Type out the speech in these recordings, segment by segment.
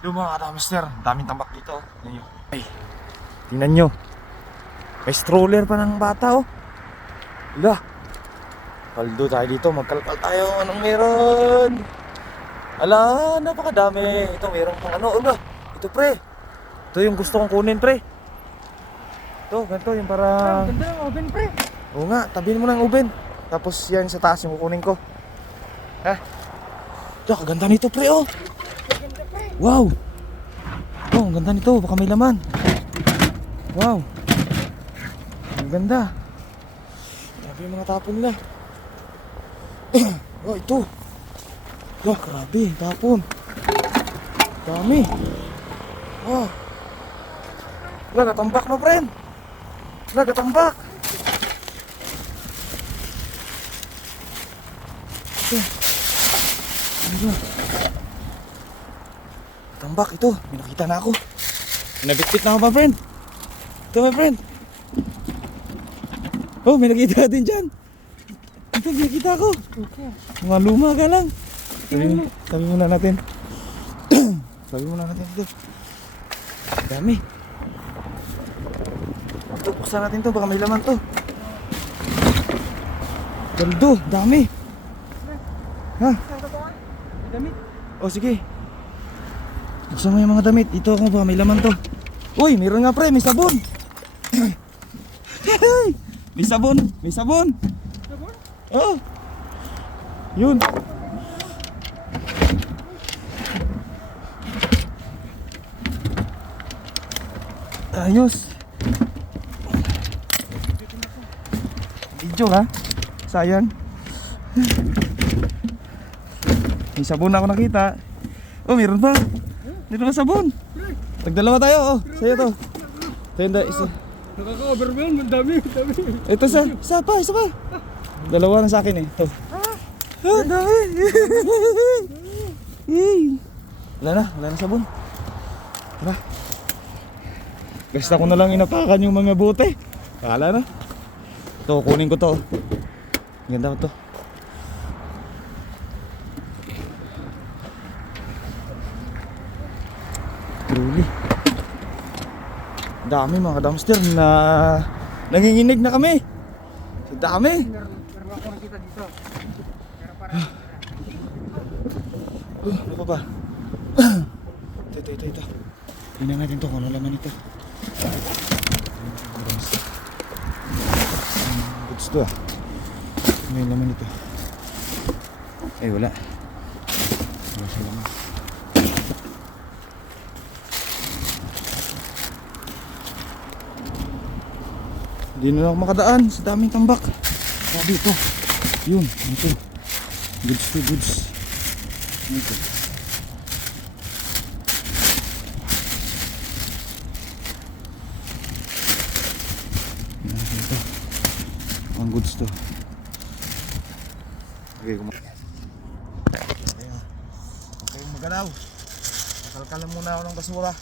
Yung mga mister, daming tambak dito. Ay, tingnan nyo. May stroller pa ng bata oh. Wala. Paldo tayo dito, magkalkal tayo. Anong meron? Ala, napakadami. Ito meron pang ano. Ala, ito pre. Ito yung gusto kong kunin pre. Ito, ganito yung para... Ganda ng oven pre. Oo nga, tabihin mo ng oven. Tapos yan sa taas yung kukunin ko. Ha? Ito, kaganda nito pre oh. Ganda pre. Wow. Oh, ang ganda nito, baka may laman. Wow. Ang ganda. Grabe yung mga tapon nila. Oh, ito. Oh, grabe, tapon. Dami. Oh. Wala, natambak na, friend. Wala, natambak. Ito. Ano? Tambak ito, may nakita na ako. Nabitbit na ako my friend. Ito my friend. Oh, may nakita din dyan. Ito, may nakita ako. Okay. Mga luma ka lang. Sabi muna natin. Sabi muna natin ito. Dami. Ito, buksan natin to, baka may laman to. Galdo, dami. Ha? Damit. O sige. Buksan mo yung mga damit. Ito ako ba, may laman to. Uy, meron nga pre, may sabon. May sabon, may sabon. Sabon? Oh. Yun. Ayos. Video ha? Sayang. May sabon na ako nakita. Oh, meron pa. Meron pa sabon. Tagdalawa tayo, oh. Sa'yo to. Sa'yo isa. Nakaka-overwhelm. Ang dami. Ito isa pa. Dalawa na sa akin eh. Ito. Ah, dami. Wala na sabon. Tara. Basta ko na lang inapakan yung mga bote. Wala na. Ito, kunin ko to. Ganda ko to. Truly. Dami mga dumpster na nanginginig na kami. Sa dami. Meron ako nakita dito. Pero parang Ano pa ba? Ito. Tingnan natin to kung ano laman ito. Goods to ah. May laman ito. Ay wala. Wala sa laman. Hindi na ako makadaan sa daming tambak. Sabi ito. Yun, ito. Goods to goods. Ito. Ito. Ang goods to. Okay, okay, magalaw. Nakalkalan muna ako ng basura.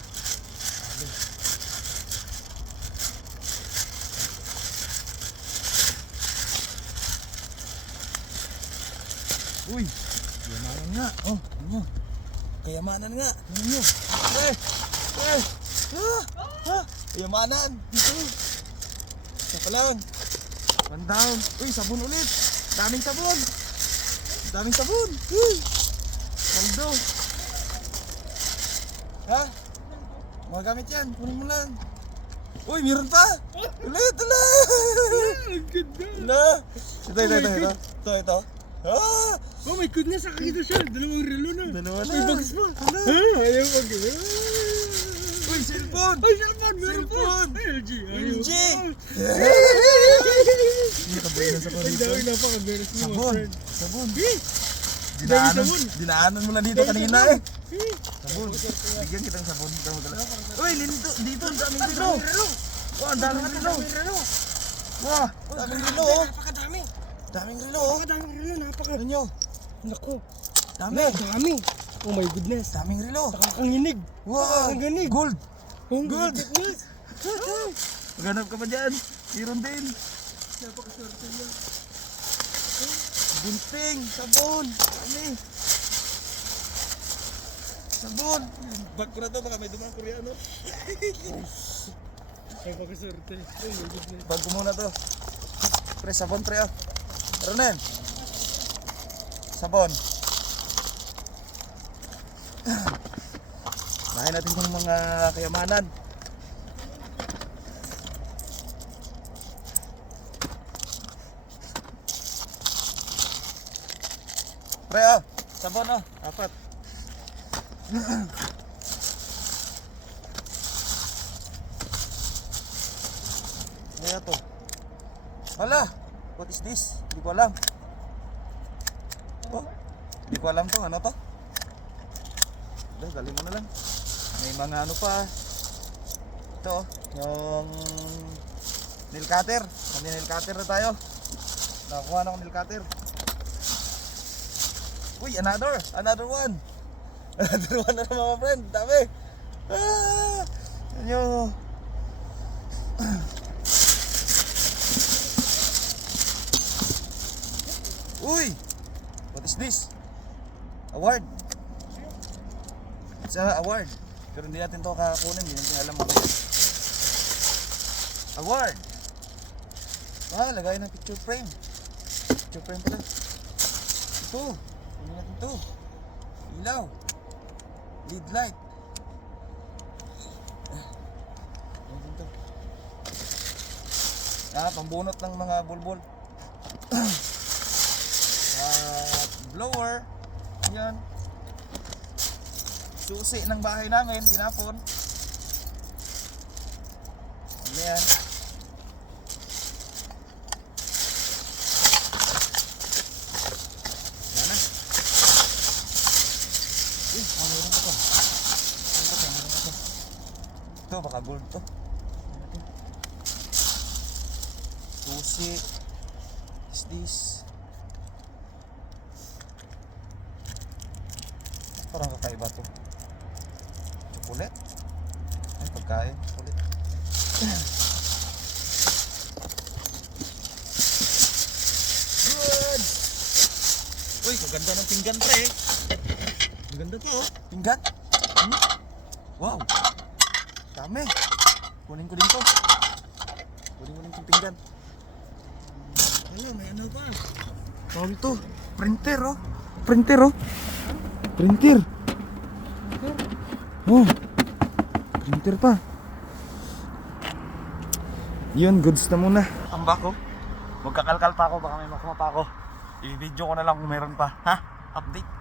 Uy, kayamanan nga. Oh, ano? Kayamanan nga. Ano nyo? Kayamanan. Dito. Isa pa lang. One down. Uy, sabon ulit. Daming sabon. Daming sabon. Uy. Kaldo. Ha? Magamit yan. Kunin mo lang. Uy, meron pa. Ulit. ang ganda. Ito. Ah! Oh my goodness, nakakita siya. Dalawang relo na. Dalawa na. May bags pa. Hala. Ayaw mag... Uy, cellphone. Ay, cellphone. Meron pa. Cellphone. Ay, LG. LG. Hindi ka ba yun sa Ang dito? dami napaka-beres mo, my Sabon. friend. Sabon. Dami sabon. Dinaanan mo lang dito Dami kanina sabon. eh. Sabon. Bigyan kitang sabon. Uy, dito ang daming relo. Oh, ang daming relo. Wah, daming relo oh. Napakadami. Daming relo oh. Napakadaming relo. Ano nyo? Naku. Dami. Dami. Oh my goodness. Daming relo. Nakakanginig. Wow. Nakakanginig. Gold. Oh my Good. goodness. Maghanap ka pa dyan. Meron din. Napakaswerte niya. Gunting. Sabon. Dami. Sabon! Bag ko na to, baka may dumang Koreano. Ay, pagkaswerte. Oh, my goodness. Bag ko muna to. Pre, sabon pre oh. Ronen. Sabon. Bahay natin yung mga kayamanan. Pre oh, sabon oh, apat. Kaya to. Hala, what is this? Hindi ko alam. Oh, hindi ko alam to, ano to? Galing mo na lang. May mga ano pa. Ito, yung nail cutter. May nail cutter na tayo. Nakakuha na akong nail cutter. Uy, another one. Another one na naman mga friend. Dami. Ah, ano. Uy, what is this? Award. It's a award. Pero hindi natin to kakakunin, hindi natin alam ako. Award. Ah, lagay ng picture frame. Picture frame pala. Ito. Ano natin to? Ilaw. Lead light. Ano natin to? Ah, pambunot ng mga bulbul. Blower. Yan. Susi ng bahay namin, tinapon. Ayan. Yan na. Uy, mayroon pa to. Mayroon pa to. Ito, baka gold to. Susi. Is this? Parang kakaiba to. Chocolate? Ay, pagkain. Chocolate. Good! Uy, kaganda ng pinggan pre. Maganda to oh. Pinggan? Hmm? Wow. Dami. Kunin ko din to. Kunin ko din itong pinggan. Ano, may ano pa? Tawag to. Printer oh. Printer oh. Printer. Oh. Printer pa. Yun, goods na muna. Tambak ko. Magkakalkal pa ako, baka may makuha pa ako. I-video ko na lang kung meron pa. Ha? Update.